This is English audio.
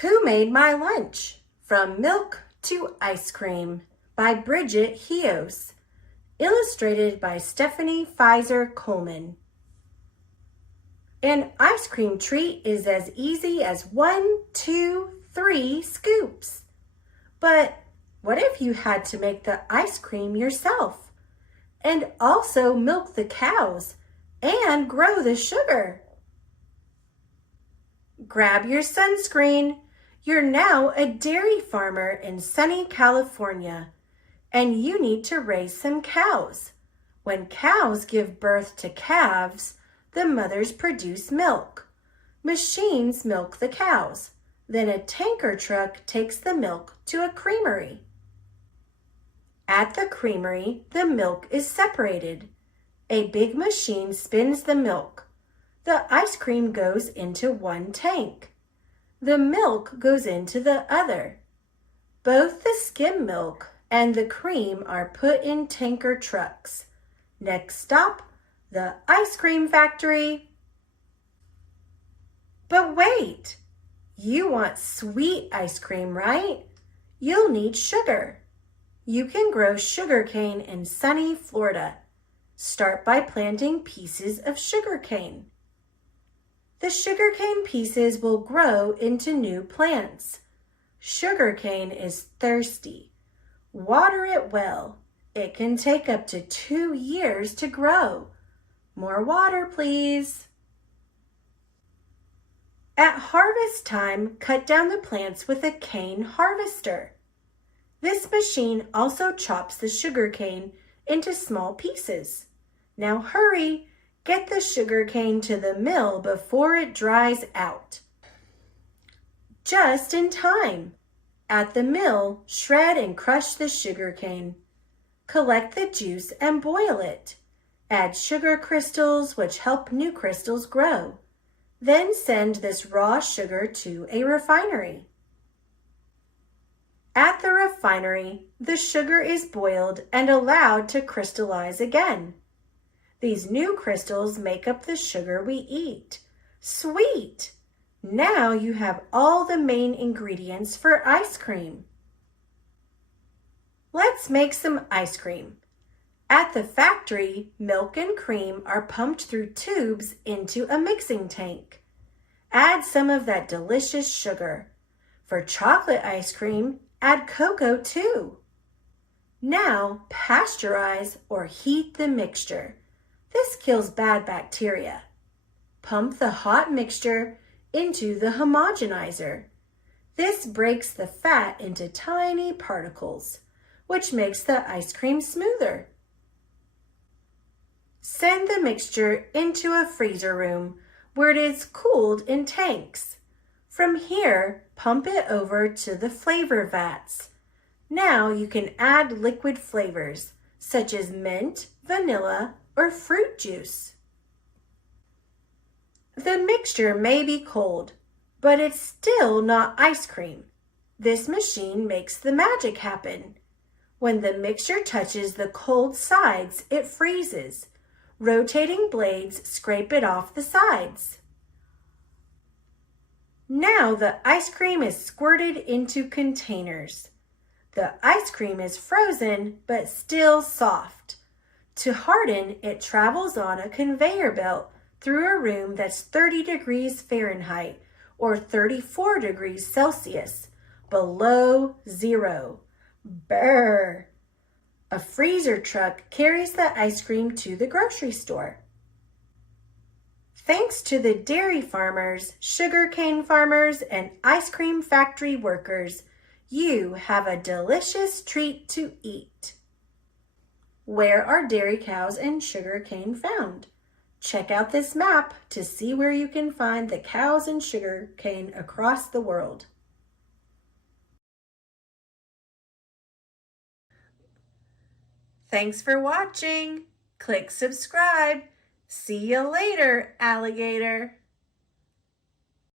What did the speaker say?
Who Made My Lunch? From Milk to Ice Cream by Bridget Heos. Illustrated by Stephanie Pfizer Coleman. An ice cream treat is as easy as 1, 2, 3 scoops. But what if you had to make the ice cream yourself and also milk the cows and grow the sugar? Grab your sunscreen. You're now a dairy farmer in sunny California, and you need to raise some cows. When cows give birth to calves, the mothers produce milk. Machines milk the cows. Then a tanker truck takes the milk to a creamery. At the creamery, the milk is separated. A big machine spins the milk. The ice cream goes into one tank. The milk goes into the other. Both the skim milk and the cream are put in tanker trucks. Next stop, the ice cream factory. But wait, you want sweet ice cream, right? You'll need sugar. You can grow sugarcane in sunny Florida. Start by planting pieces of sugarcane. The sugarcane pieces will grow into new plants. Sugarcane is thirsty. Water it well. It can take up to 2 years to grow. More water, please. At harvest time, cut down the plants with a cane harvester. This machine also chops the sugarcane into small pieces. Now hurry! Get the sugarcane to the mill before it dries out. Just in time. At the mill, shred and crush the sugarcane. Collect the juice and boil it. Add sugar crystals, which help new crystals grow. Then send this raw sugar to a refinery. At the refinery, the sugar is boiled and allowed to crystallize again. These new crystals make up the sugar we eat. Sweet! Now you have all the main ingredients for ice cream. Let's make some ice cream. At the factory, milk and cream are pumped through tubes into a mixing tank. Add some of that delicious sugar. For chocolate ice cream, add cocoa too. Now pasteurize or heat the mixture. This kills bad bacteria. Pump the hot mixture into the homogenizer. This breaks the fat into tiny particles, which makes the ice cream smoother. Send the mixture into a freezer room where it is cooled in tanks. From here, pump it over to the flavor vats. Now you can add liquid flavors such as mint, vanilla, or fruit juice. The mixture may be cold, but it's still not ice cream. This machine makes the magic happen. When the mixture touches the cold sides, it freezes. Rotating blades scrape it off the sides. Now the ice cream is squirted into containers. The ice cream is frozen, but still soft. To harden, it travels on a conveyor belt through a room that's 30 degrees Fahrenheit or 34 degrees Celsius, below zero. Brr! A freezer truck carries the ice cream to the grocery store. Thanks to the dairy farmers, sugarcane farmers, and ice cream factory workers, you have a delicious treat to eat. Where are dairy cows and sugarcane found? Check out this map to see where you can find the cows and sugarcane across the world. Thanks for watching. Click subscribe. See you later, alligator.